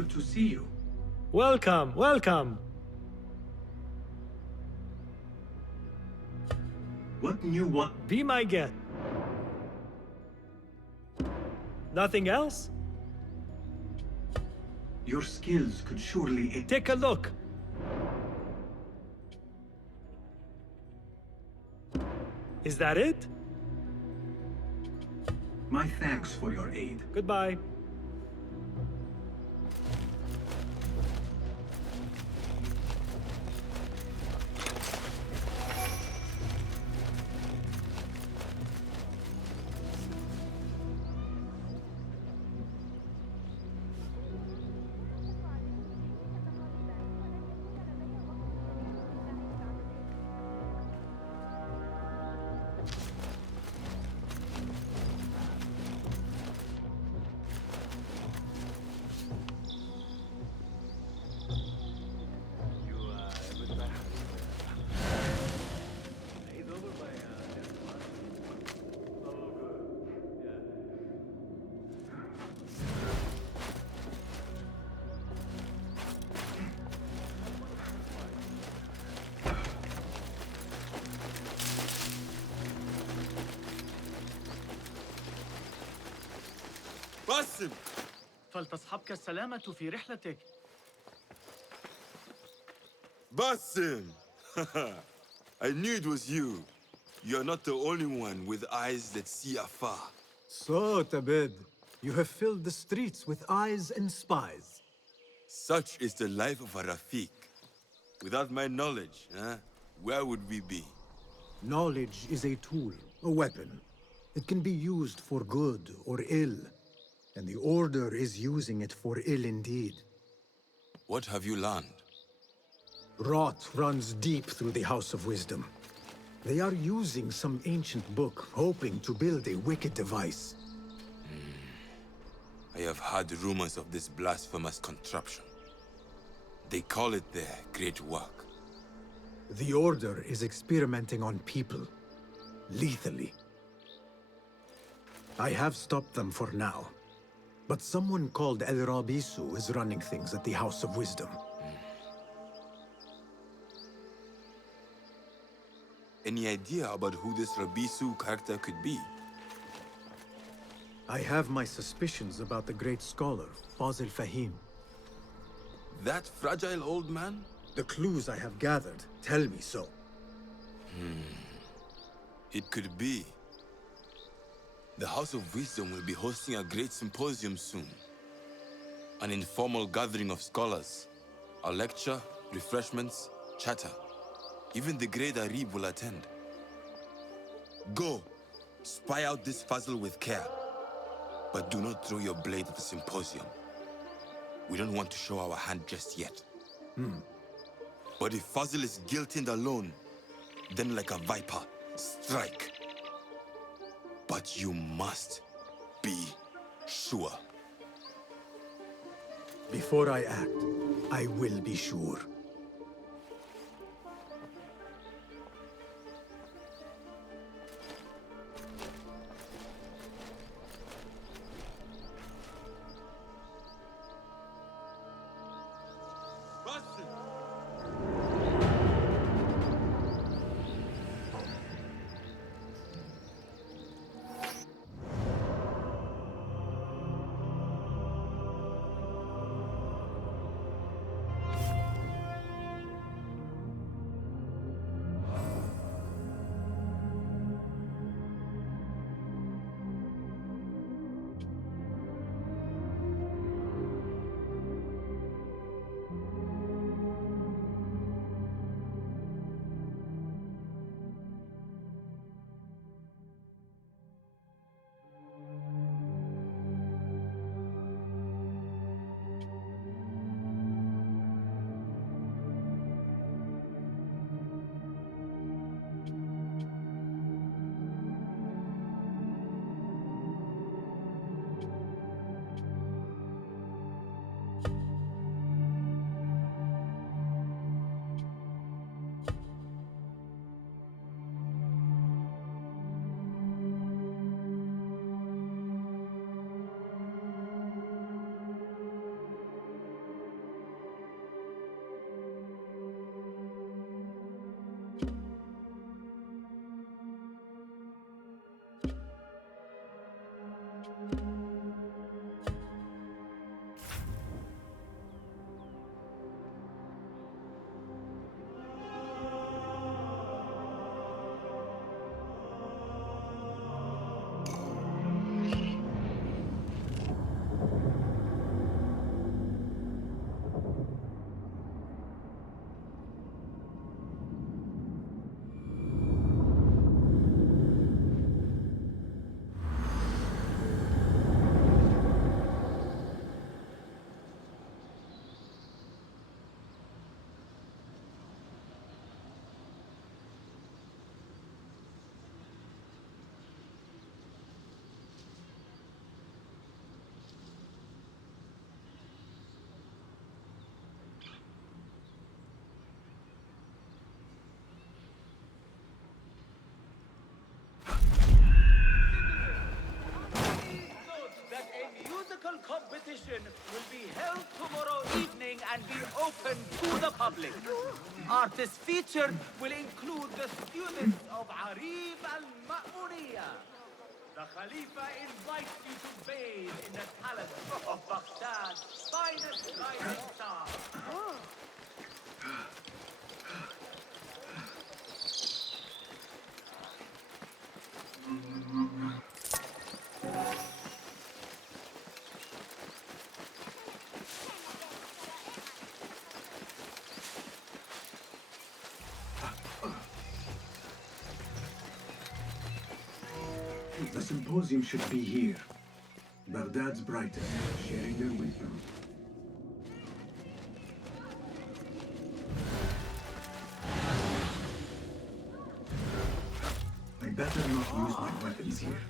Good to see you. Welcome, welcome. What new one? Be my guest. Nothing else? Your skills could surely... Take a look. Is that it? My thanks for your aid. Goodbye. باسم! فلتصحبك السلامة في رحلتك. Basim! I knew it was you. You're not the only one with eyes that see afar. So, Tabid, you have filled the streets with eyes and spies. Such is the life of a Rafiq. Without my knowledge, where would we be? Knowledge is a tool, a weapon. It can be used for good or ill. And the Order is using it for ill indeed. What have you learned? Rot runs deep through the House of Wisdom. They are using some ancient book, hoping to build a wicked device. I have heard rumors of this blasphemous contraption. They call it their great work. The Order is experimenting on people, lethally. I have stopped them for now. But someone called El Rabisu is running things at the House of Wisdom. Any idea about who this Rabisu character could be? I have my suspicions about the great scholar, Fazil Fahim. That fragile old man? The clues I have gathered tell me so. It could be. The House of Wisdom will be hosting a great symposium soon. An informal gathering of scholars. A lecture, refreshments, chatter. Even the great Arib will attend. Go, spy out this Fazil with care. But do not throw your blade at the symposium. We don't want to show our hand just yet. But if Fazil is guilty and alone, then like a viper, strike. But you must be sure. Before I act, I will be sure. local competition will be held tomorrow evening and be open to the public. Artists featured will include the students of Arib al-Ma'muniyya. The Khalifa invites you to bathe in the talent of Baghdad's finest rising star. The symposium should be here. Baghdad's brightest, sharing their wisdom. I better not use my weapons here.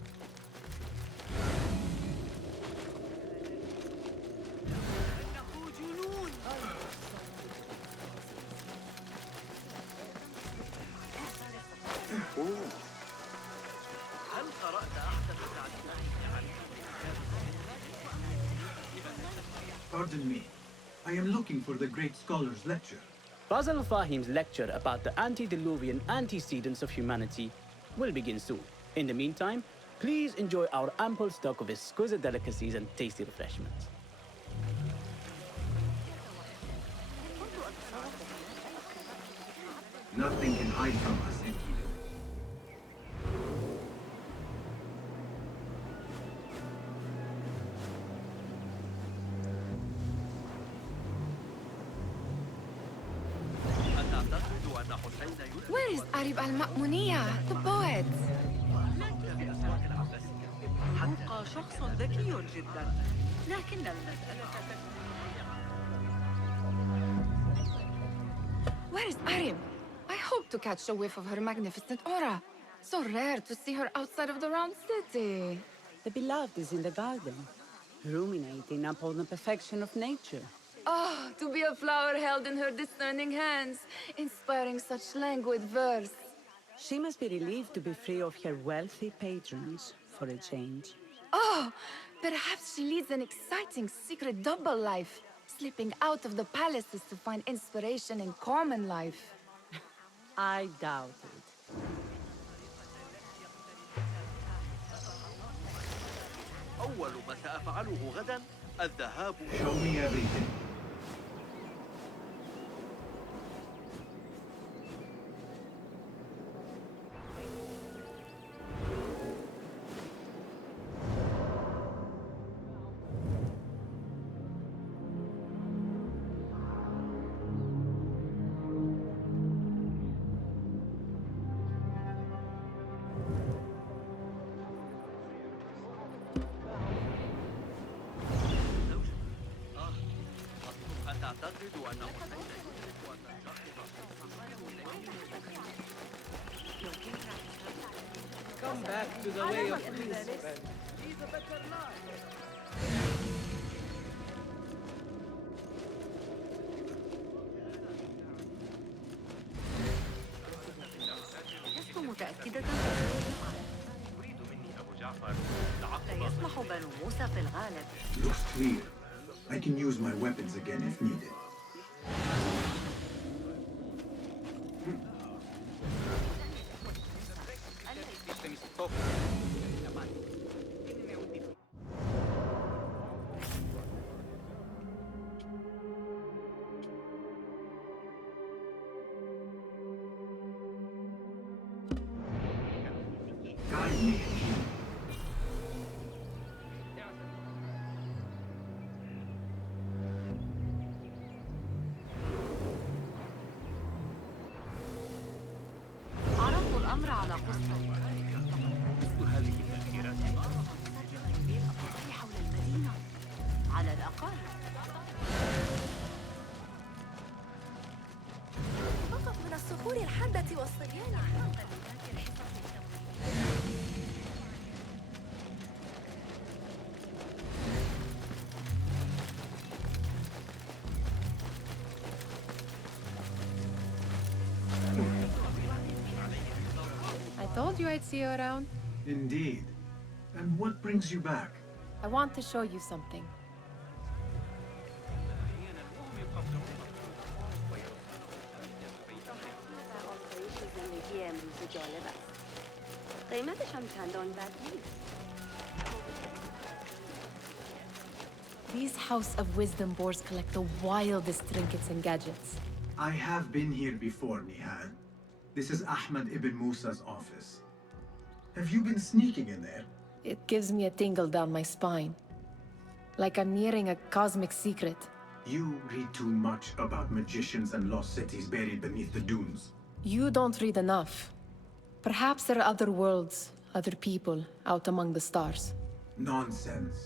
Pardon me. I am looking for the great scholar's lecture. Fazil Fahim's lecture about the antediluvian antecedents of humanity will begin soon. In the meantime, please enjoy our ample stock of exquisite delicacies and tasty refreshments. Nothing can hide from us, Enkidu. Where is Arib al-Ma'muniyya, the poet? حقا شخص ذكي جدا لكن المسألة Where is Arib? I hope to catch a whiff of her magnificent aura. So rare to see her outside of the round city. The beloved is in the garden, ruminating upon the perfection of nature. Oh, to be a flower held in her discerning hands, inspiring such languid verse. She must be relieved to be free of her wealthy patrons for a change. Oh, perhaps she leads an exciting secret double life, slipping out of the palaces to find inspiration in common life. I doubt it. أول ما سأفعله غدا الذهاب. Show me everything. Come back to the way of peace, friend. Lead a better life. لست متأكدة. يريد مني أبو جعفر لا يسمح بنو موسى في الغالب. Looks clear. I can use my weapons again if needed. Guide me, Enkidu. عرضت الأمر على قصة. مثل هذه التأثيرات حول المدينة على الأقل. فقط من الصخور الحادة والصبيان. I told you I'd see you around. Indeed. And what brings you back? I want to show you something. زندگی امروز جالب است. قیمتش هم چندان بد نیست. These House of Wisdom boars collect the wildest trinkets and gadgets. I have been here before, Nihal. This is Ahmed ibn Musa's office. Have you been sneaking in there? It gives me a tingle down my spine. Like I'm nearing a cosmic secret. You read too much about magicians and lost cities buried beneath the dunes. You don't read enough. Perhaps there are other worlds, other people, out among the stars. Nonsense.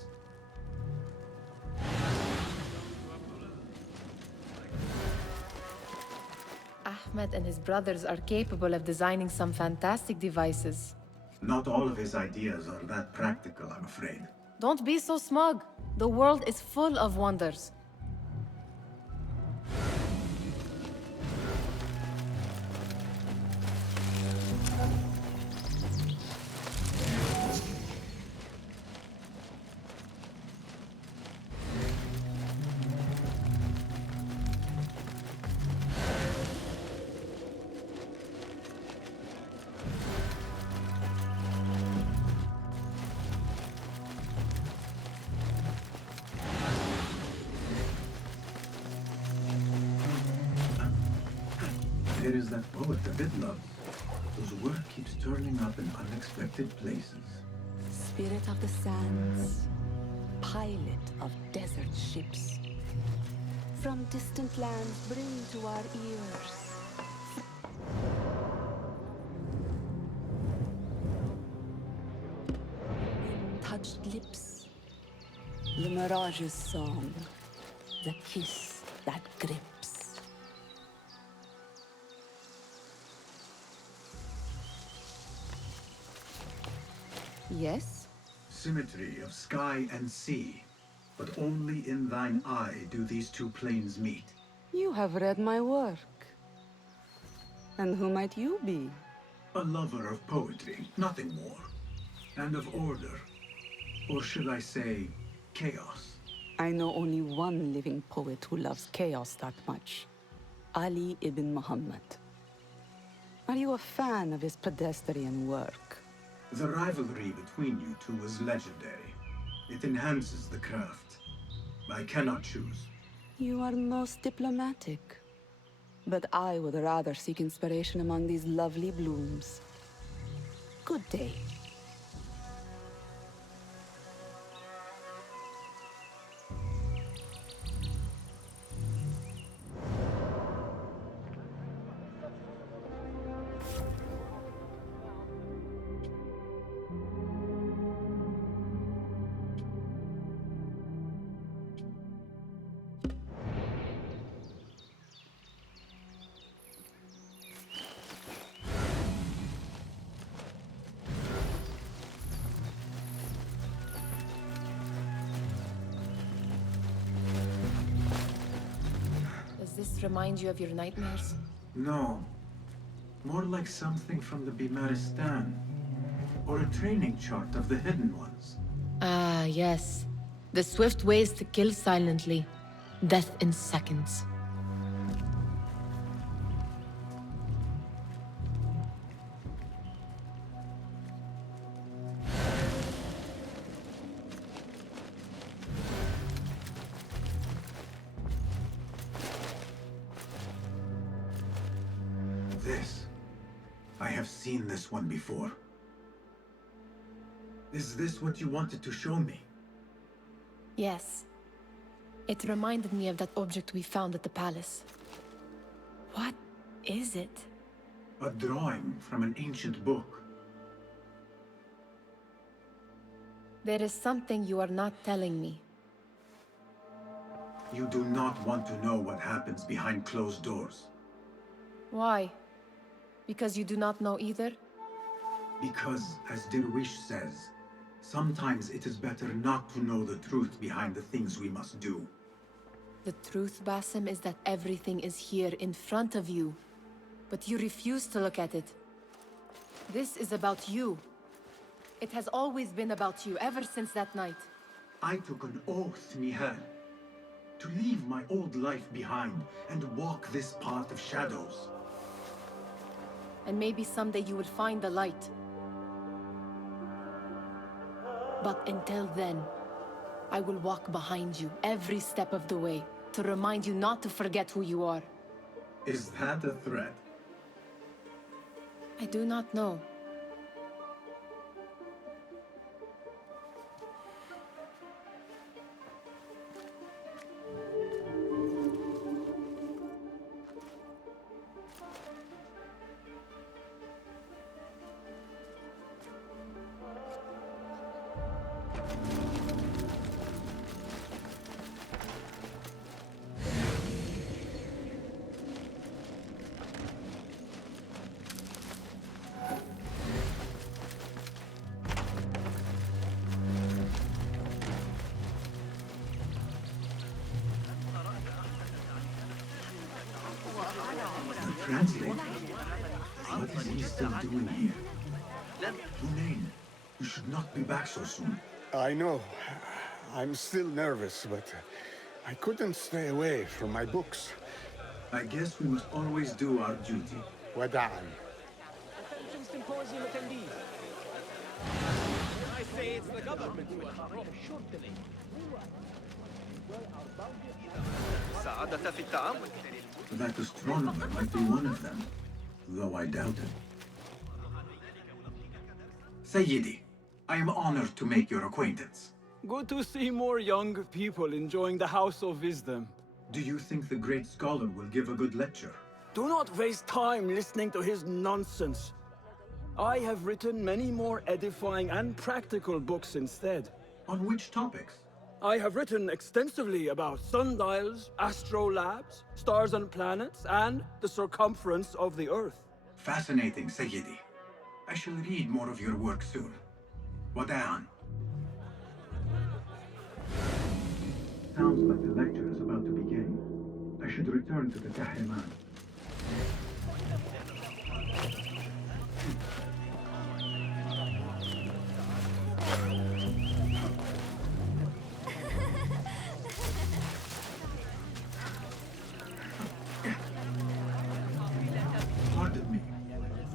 Ahmed and his brothers are capable of designing some fantastic devices. Not all of his ideas are that practical, I'm afraid. Don't be so smug. The world is full of wonders. There is that poet David loves, whose work keeps turning up in unexpected places. Spirit of the sands, pilot of desert ships. From distant lands bring to our ears wind-touched lips, the Mirage's song, the kiss that grips. Yes? Symmetry of sky and sea, but only in thine eye do these two planes meet. You have read my work. And who might you be? A lover of poetry, nothing more. And of order. Or should I say, chaos. I know only one living poet who loves chaos that much. Ali ibn Muhammad. Are you a fan of his pedestrian work? The rivalry between you two is legendary. It enhances the craft. I cannot choose. You are most diplomatic. But I would rather seek inspiration among these lovely blooms. Good day. Does this remind you of your nightmares? No. More like something from the Bimaristan. Or a training chart of the Hidden Ones. Ah, yes. The swift ways to kill silently. Death in seconds. This. I have seen this one before. Is this what you wanted to show me? Yes. It reminded me of that object we found at the palace. What is it? A drawing from an ancient book. There is something you are not telling me. You do not want to know what happens behind closed doors. Why? Because you do not know either? Because, as Dirwish says, sometimes it is better not to know the truth behind the things we must do. The truth, Basim, is that everything is here in front of you. But you refuse to look at it. This is about you. It has always been about you, ever since that night. I took an oath, Nihal, to leave my old life behind and walk this path of shadows. And maybe someday you will find the light. But until then, I will walk behind you every step of the way to remind you not to forget who you are. Is that a threat? I do not know. Translate. What is he still doing here? Hunain, you should not be back so soon. I know. I'm still nervous, but I couldn't stay away from my books. I guess we must always do our duty. Wada'an. Attention symposium attendees. I say it's the government who are wrong. Short delay. سعادة في التعامل. That astronomer might be one of them, though I doubt it. Sayyidi, I am honored to make your acquaintance. Good to see more young people enjoying the House of Wisdom. Do you think the great scholar will give a good lecture? Do not waste time listening to his nonsense. I have written many more edifying and practical books instead. On which topics? I have written extensively about sundials, astrolabes, stars and planets, and the circumference of the Earth. Fascinating, Sayyidi. I shall read more of your work soon. Wada'an. Sounds like the lecture is about to begin. I should return to the Tahriman. Pardon me.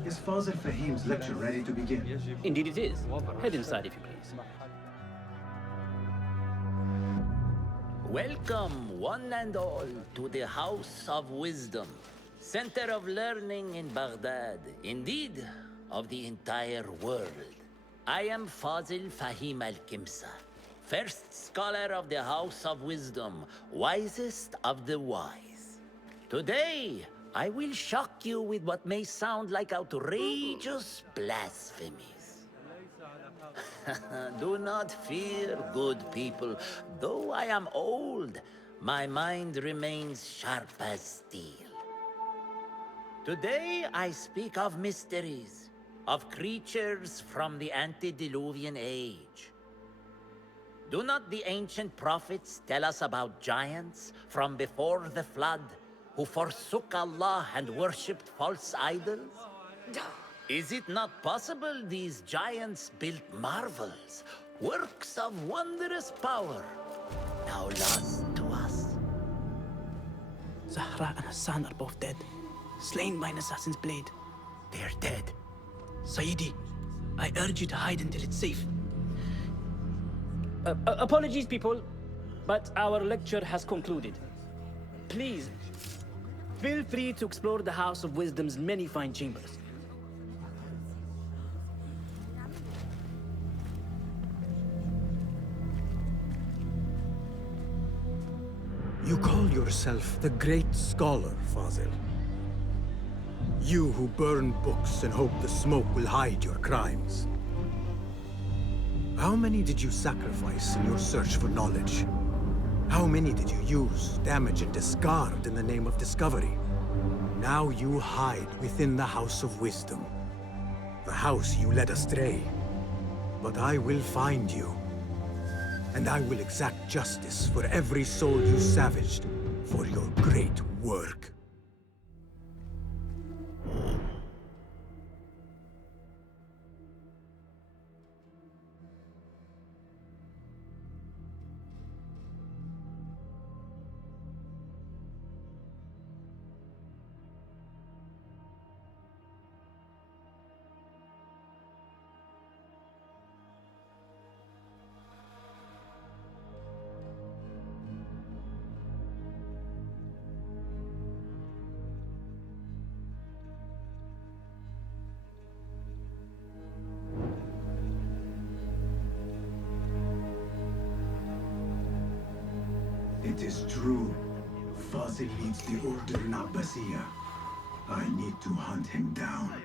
Is Fazil Fahim's lecture ready to begin? Indeed it is. Head inside if you please. Welcome, one and all, to the House of Wisdom, center of learning in Baghdad, indeed, of the entire world. I am Fazil Fahim al-Kimsa, first scholar of the House of Wisdom, wisest of the wise. Today, I will shock you with what may sound like outrageous blasphemies. Do not fear, good people. Though I am old, my mind remains sharp as steel. Today I speak of mysteries, of creatures from the antediluvian age. Do not the ancient prophets tell us about giants from before the flood who forsook Allah and worshipped false idols? Is it not possible these giants built marvels, works of wondrous power, now lost to us? Zahra and Hassan are both dead, slain by an assassin's blade. They're dead. Sayyidi, I urge you to hide until it's safe. Apologies, people, but our lecture has concluded. Please, feel free to explore the House of Wisdom's many fine chambers. You call yourself the great scholar, Fazil. You who burn books and hope the smoke will hide your crimes. How many did you sacrifice in your search for knowledge? How many did you use, damage, and discard in the name of discovery? Now you hide within the House of Wisdom. The house you led astray. But I will find you. And I will exact justice for every soul you savaged for your great work. It is true. Fazil leads the Order in Abbasiyah. I need to hunt him down.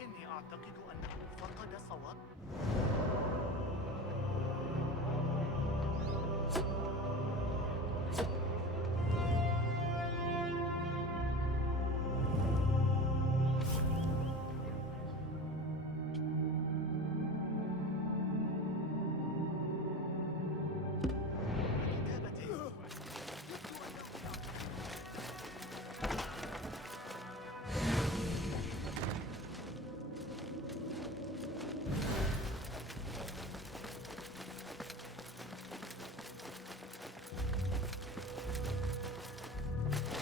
إني أعتقد أنه فقد صواب.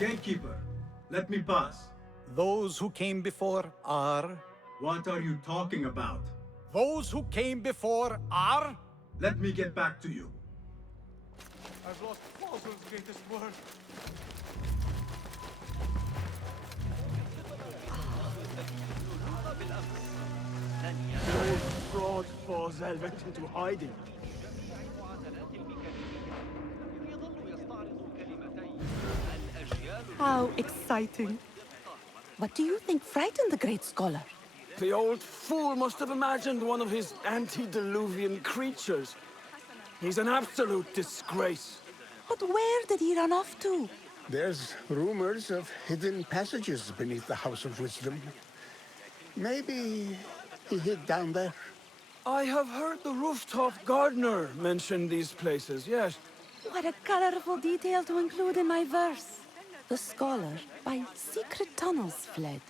Gatekeeper, let me pass. Those who came before are... What are you talking about? Those who came before are... Let me get back to you. I've lost Fazil's greatest word. The old fraud Fazil went into hiding. How exciting. What do you think frightened the great scholar? The old fool must have imagined one of his antediluvian creatures. He's an absolute disgrace. But where did he run off to? There's rumors of hidden passages beneath the House of Wisdom. Maybe he hid down there. I have heard the rooftop gardener mention these places, yes. What a colorful detail to include in my verse. The scholar by secret tunnels fled,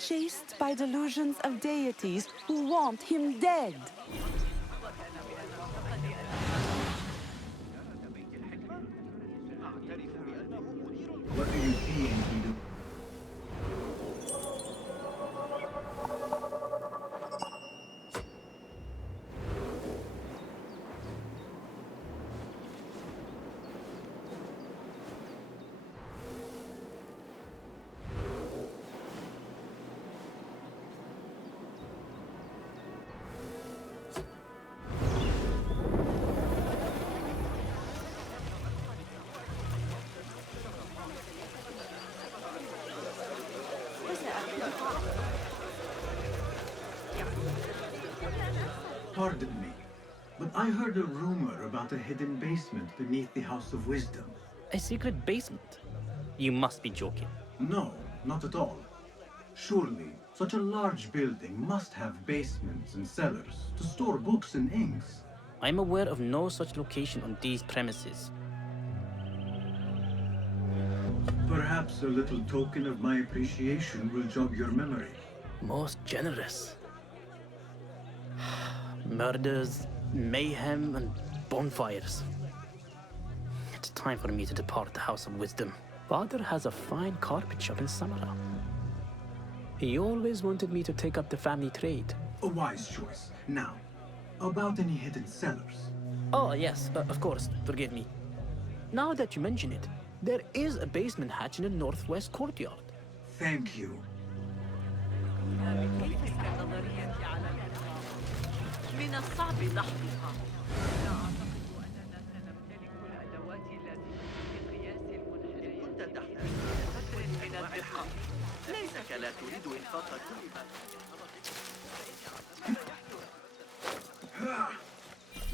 chased by delusions of deities who want him dead. What do you see, Enkidu? Pardon me, but I heard a rumor about a hidden basement beneath the House of Wisdom. A secret basement? You must be joking. No, not at all. Surely, such a large building must have basements and cellars to store books and inks. I'm aware of no such location on these premises. Perhaps a little token of my appreciation will jog your memory. Most generous. Murders, mayhem, and bonfires. It's time for me to depart the House of Wisdom. Father has a fine carpet shop in Samara. He always wanted me to take up the family trade. A wise choice. Now, about any hidden cellars? Oh, yes, of course, forgive me. Now that you mention it, there is a basement hatch in the northwest courtyard. Thank you. من الصعب دحضها. لا أعتقد أننا سنمتلك الأدوات اللازمة لقياس المنحنيات. كنت تحتاج قدر من الدقة. ليسك لا تريد إنفاق كل ما.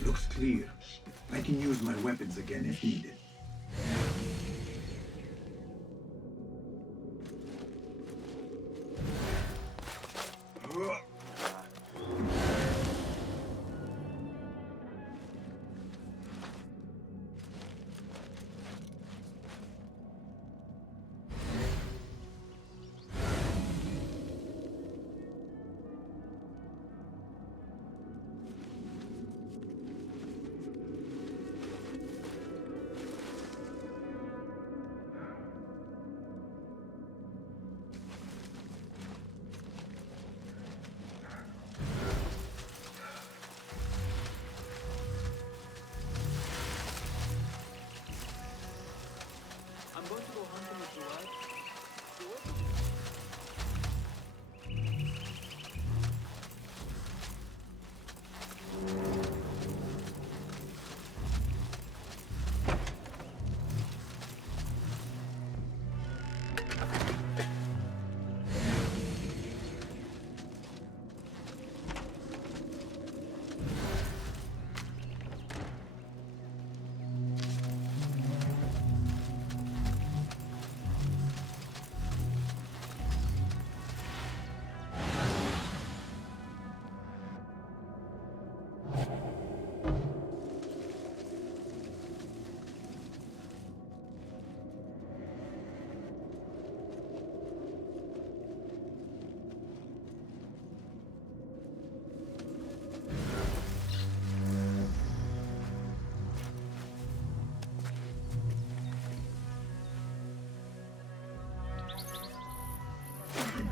Looks clear. I can use my weapons again if needed.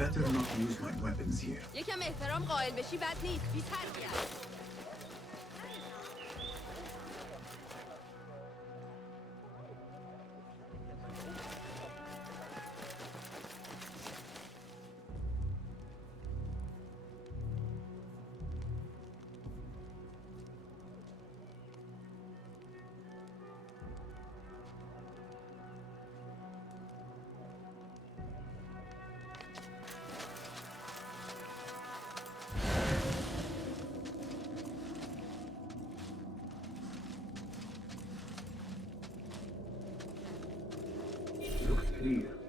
better not use my weapons here. یکم احترام قائل بشی بد نیست. بی تربیت.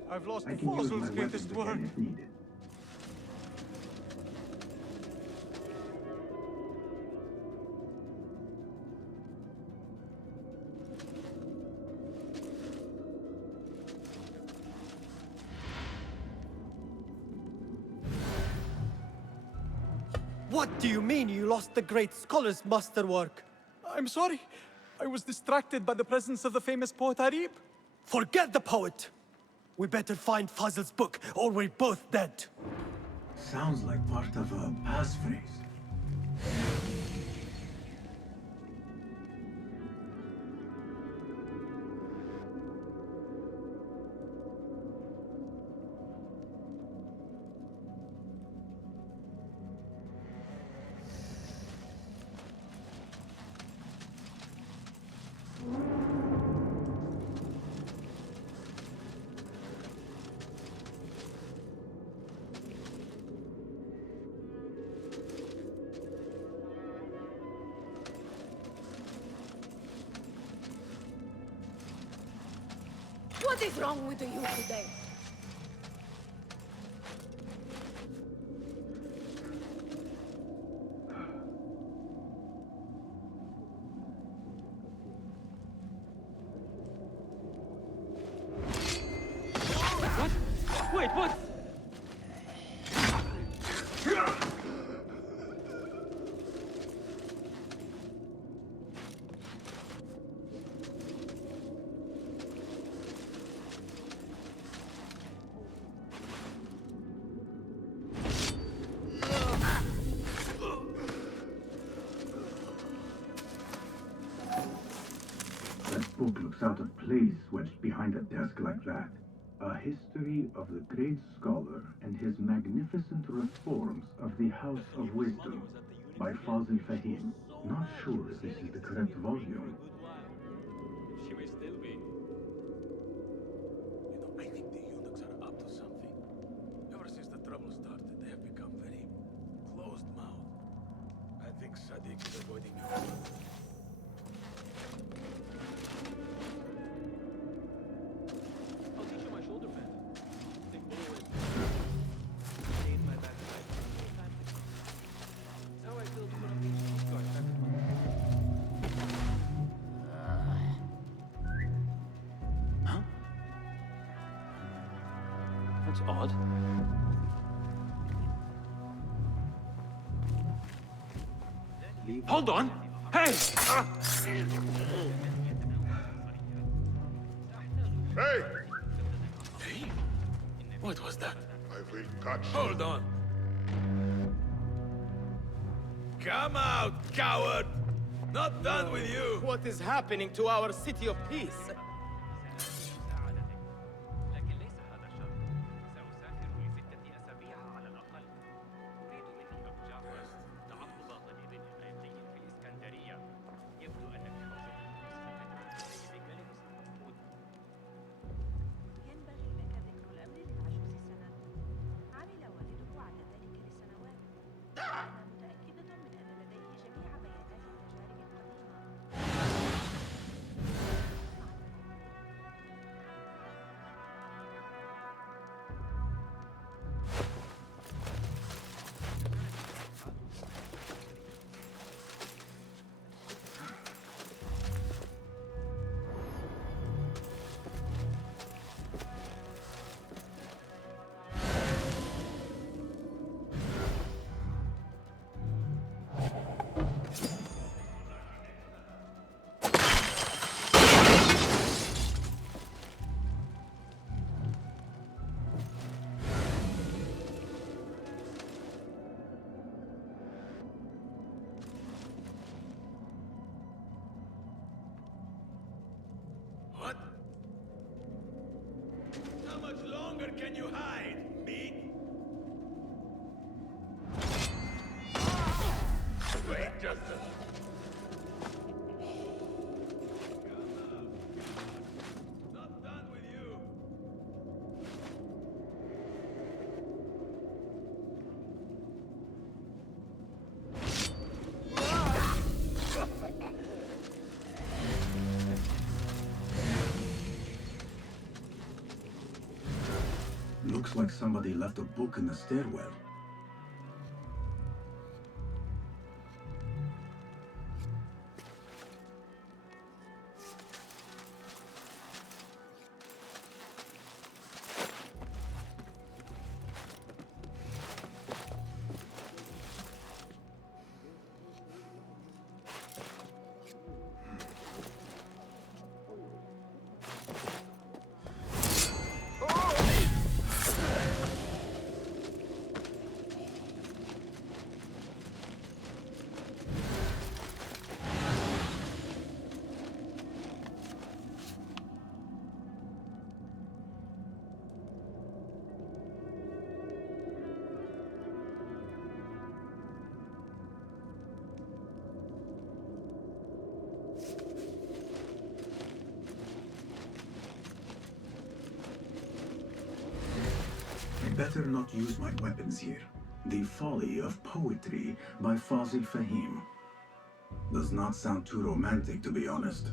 I've lost I can use Fazil's my greatest weapons work. again if needed. What do you mean you lost the great scholar's masterwork? I'm sorry. I was distracted by the presence of the famous poet Harib. Forget the poet! We better find Fazil's book, or we're both dead. Sounds like part of a passphrase. What is wrong with you today? What? Wait, what? That book looks out of place wedged behind a desk like that. A history of the great scholar and his magnificent reforms of the House of Wisdom by Fazil Fahim. Not sure if this is the correct volume. She may still be. I think the eunuchs are up to something. Ever since the trouble started, they have become very closed-mouthed. I think Sadiq is avoiding me. I'll teach you my shoulder pad. Think more. Stayed my backside. That's how I built one of these trump cards back in my Huh? That's odd. Hold on! Hey! Hey! Hey? What was that? I will catch you. Hold on. Come out, coward! Not done with you! What is happening to our city of peace? longer can you hide, meat? Wait just a... Not done with you. Looks like somebody left a book in the stairwell. Better not use my weapons here. The Folly of Poetry by Fazil Fahim. Does not sound too romantic, to be honest.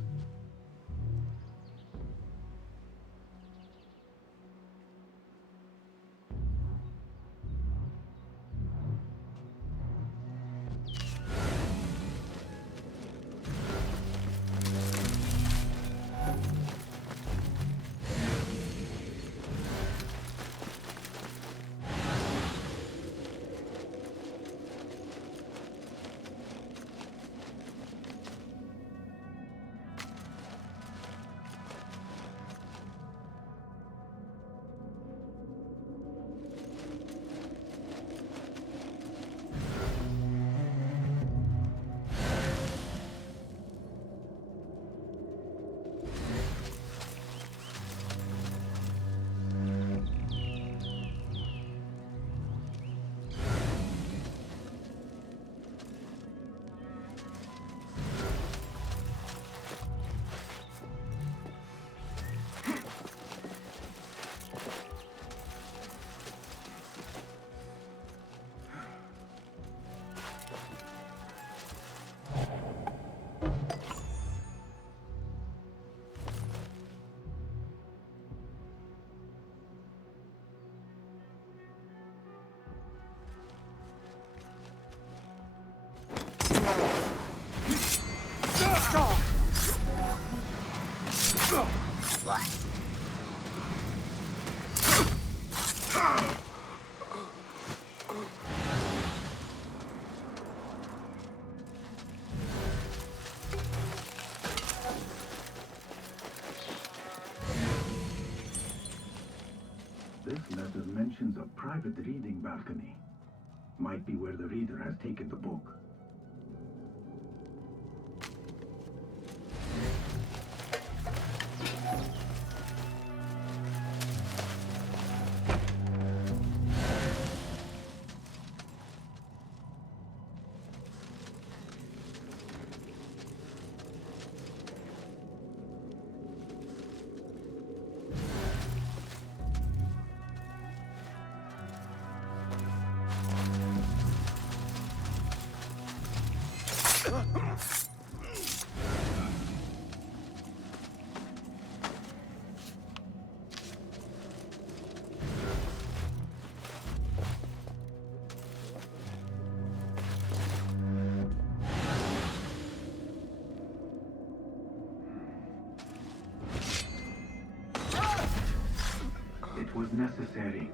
This letter mentions a private reading balcony. Might be where the reader has taken the book. It was necessary.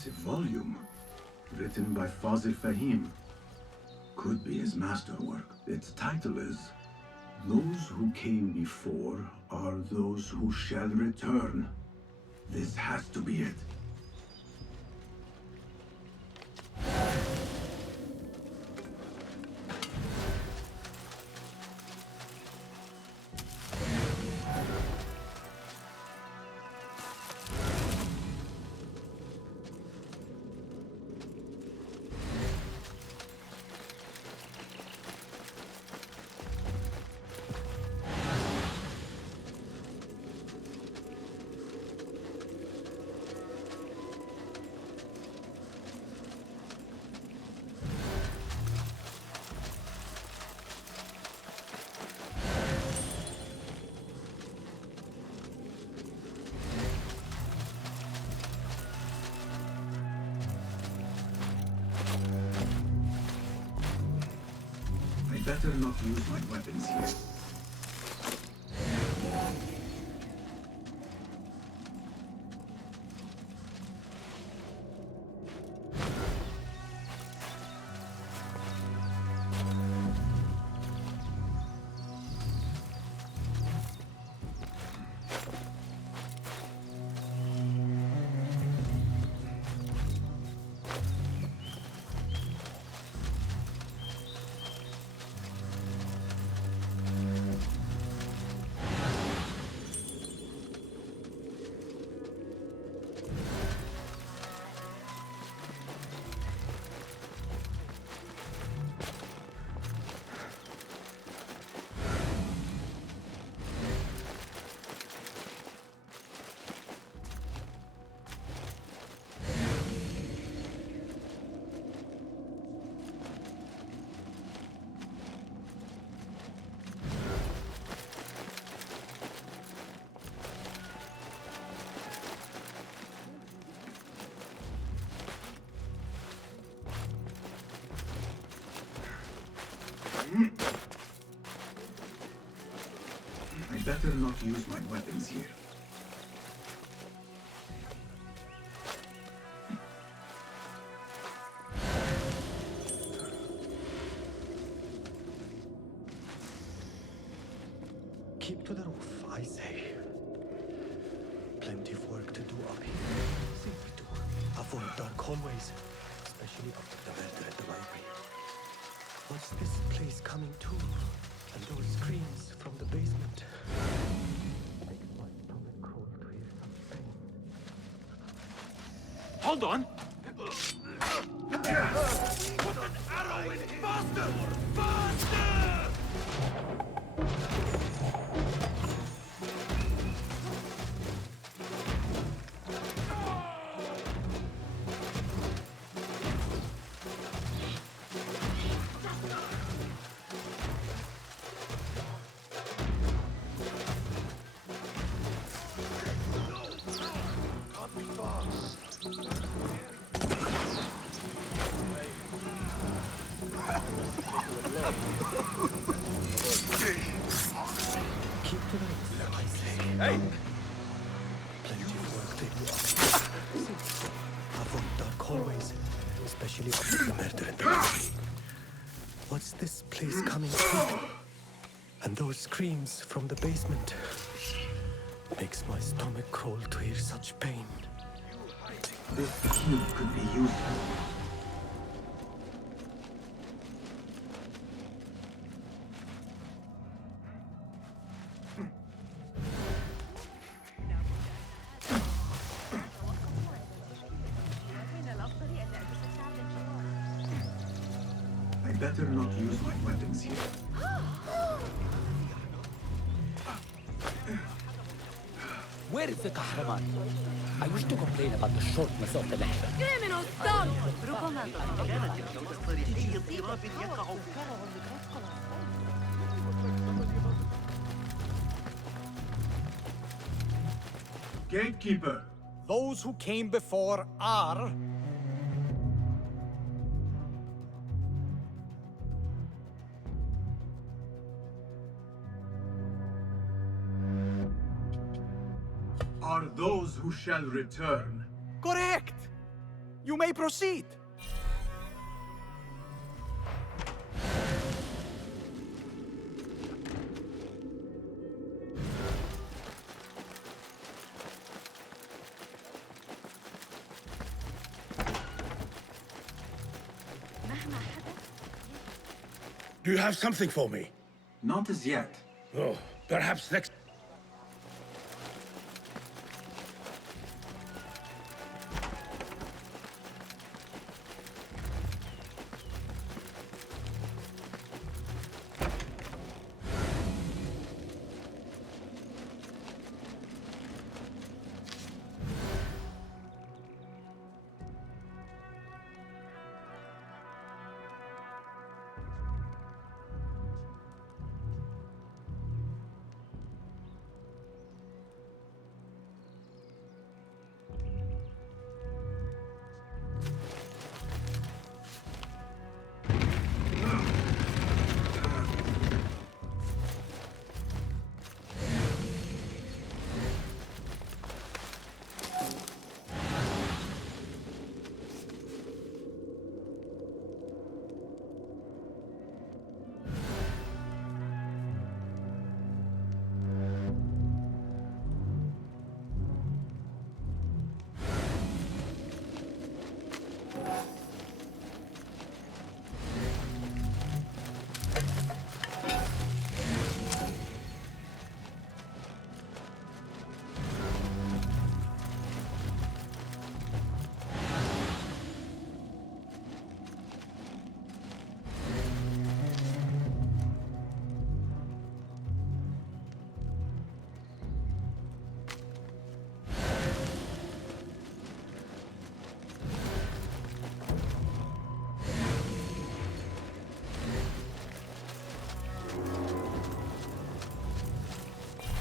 impressive volume. Written by Fazil Fahim. Could be his masterwork. Its title is Those Who Came Before Are Those Who Shall Return. This has to be it. Better not use my weapons here. I better not use my weapons here. Keep to the roof, I say. Plenty of work to do up here. See we do. Avoid dark hallways, especially after the murder at the library. What's this place coming to? And those screams from the basement. Makes my stomach crawl to hear some pain. Hold on! Put an arrow in him! Faster! Faster! Keep to the roof, I say. Hey! Plenty of work to do up here. Avoid dark hallways, especially after the murder at the library. What's this place coming to? And those screams from the basement. Makes my stomach crawl to hear such pain. This cube could be useful. I better not use my weapons here. Where is the Kahraman? I wish to complain about the shortness of the lecture. Criminal, stop! Gatekeeper! Those who came before are... Are those who shall return. Correct! You may proceed. Do you have something for me? Not as yet. Oh, perhaps next...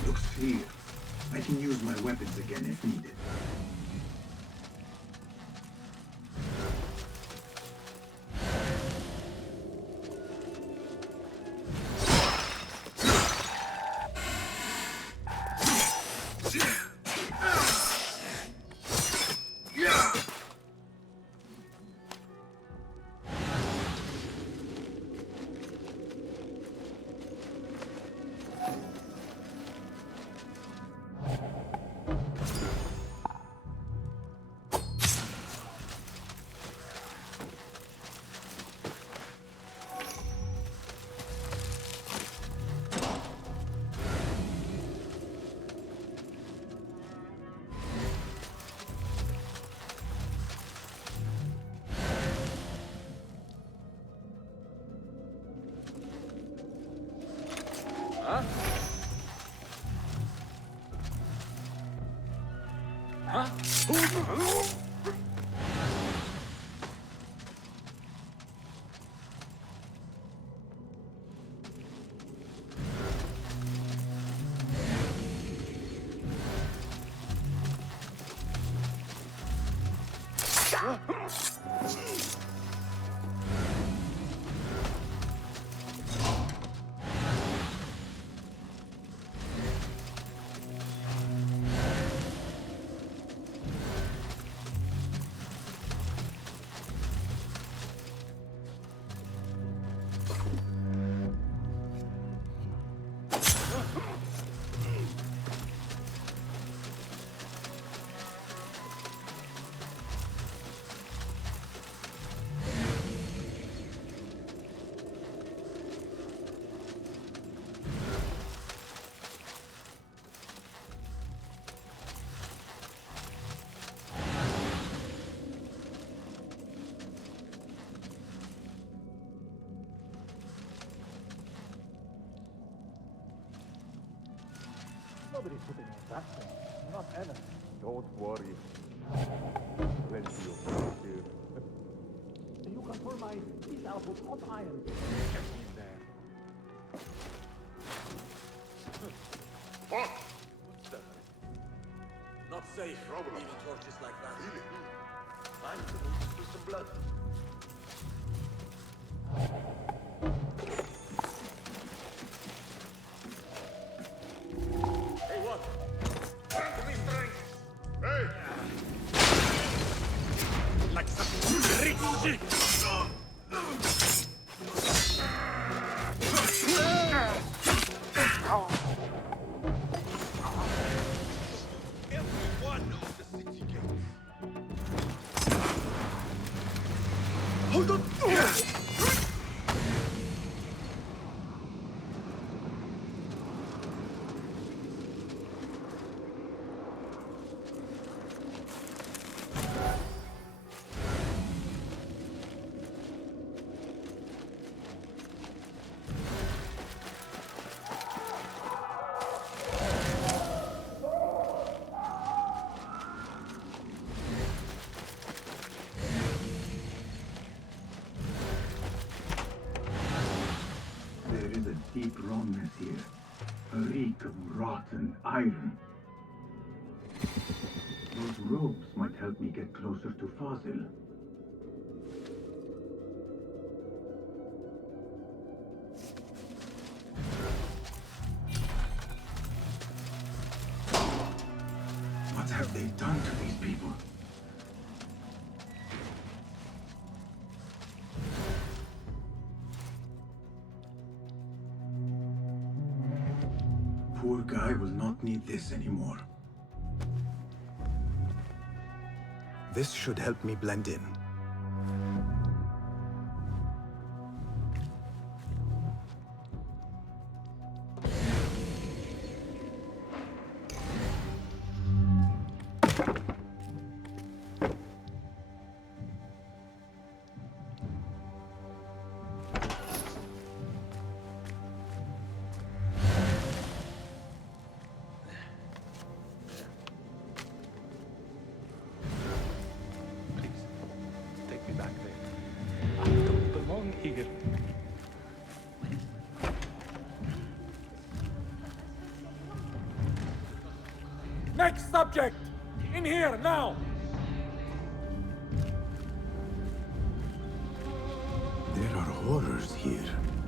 Looks clear. I can use my weapons again if needed. Huh? Huh? Nobody's putting an assassin. Not enemy. Don't worry. Plenty of food here. You confirm my peace out with hot iron. Get in there. What? What's that? Not safe. Leaving torches like that. Really? Time to move through some blood. Hey, what? Give me strength. Hey! Like Everyone knows the city gates. Hold on! There is a deep wrongness here. A reek of rotten iron. Those ropes might help me get closer to Fazil. What have they done to these people? Poor guy will not need this anymore. This should help me blend in. Take me back there. I don't belong here. Next subject! In here, now! There are horrors here,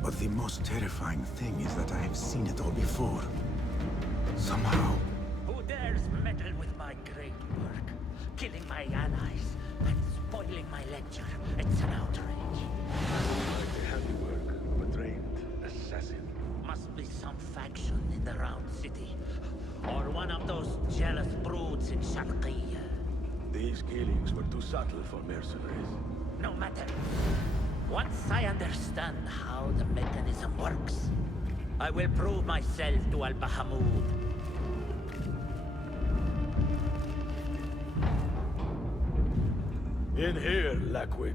but the most terrifying thing is that I have seen it all before. Somehow. Who dares meddle with my great work? Killing my allies and spoiling my lecture. It's an outrage. Like the handiwork of a trained assassin. Must be some faction in the Round City. Or one of those jealous broods in Sharqiyya. These killings were too subtle for mercenaries. No matter. Once I understand how the mechanism works, I will prove myself to Al-Bahamud. In here, Lackwit.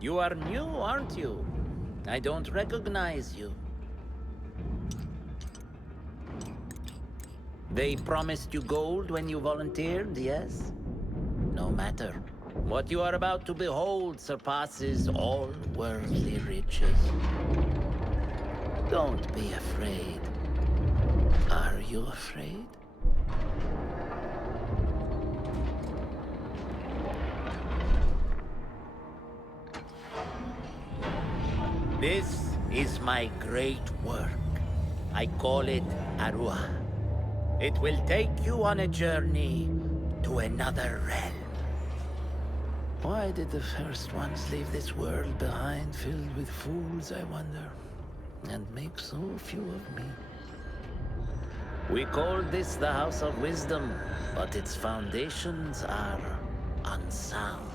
You are new, aren't you? I don't recognize you. They promised you gold when you volunteered, yes? No matter. What you are about to behold surpasses all worldly riches. Don't be afraid. Are you afraid? This is my great work. I call it Arua. It will take you on a journey to another realm. Why did the first ones leave this world behind filled with fools, I wonder? And make so few of me? We call this the House of Wisdom, but its foundations are unsound.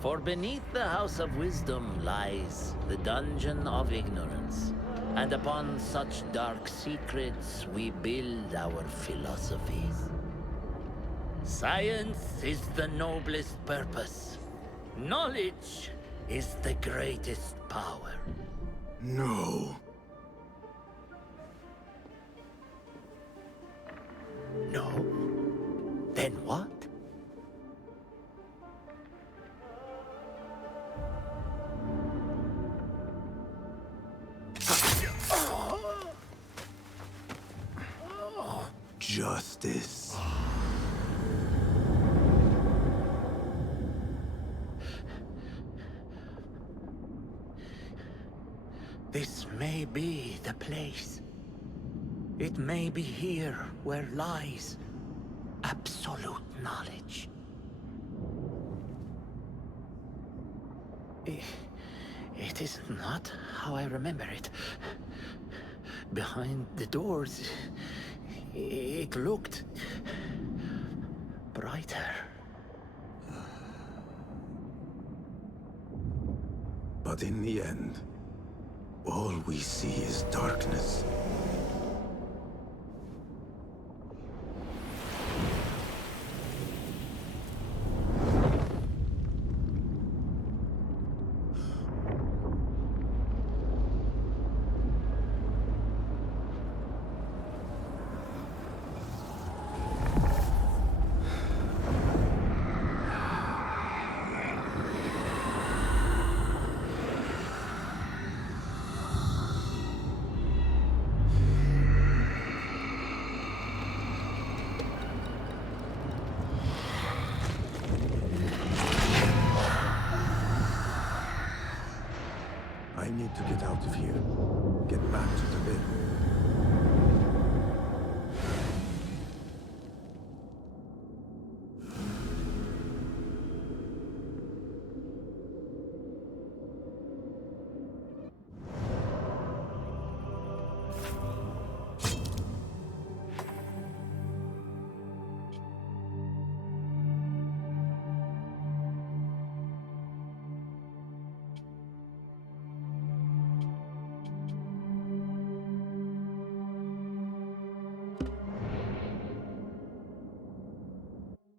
For beneath the House of Wisdom lies the Dungeon of Ignorance. And upon such dark secrets, we build our philosophies. Science is the noblest purpose. Knowledge is the greatest power. No. No? Then what? Justice. may be the place. It may be here where lies absolute knowledge. It is not how I remember it. Behind the doors, it looked brighter. But in the end, all we see is darkness. I need to get out of here. Get back to the bin.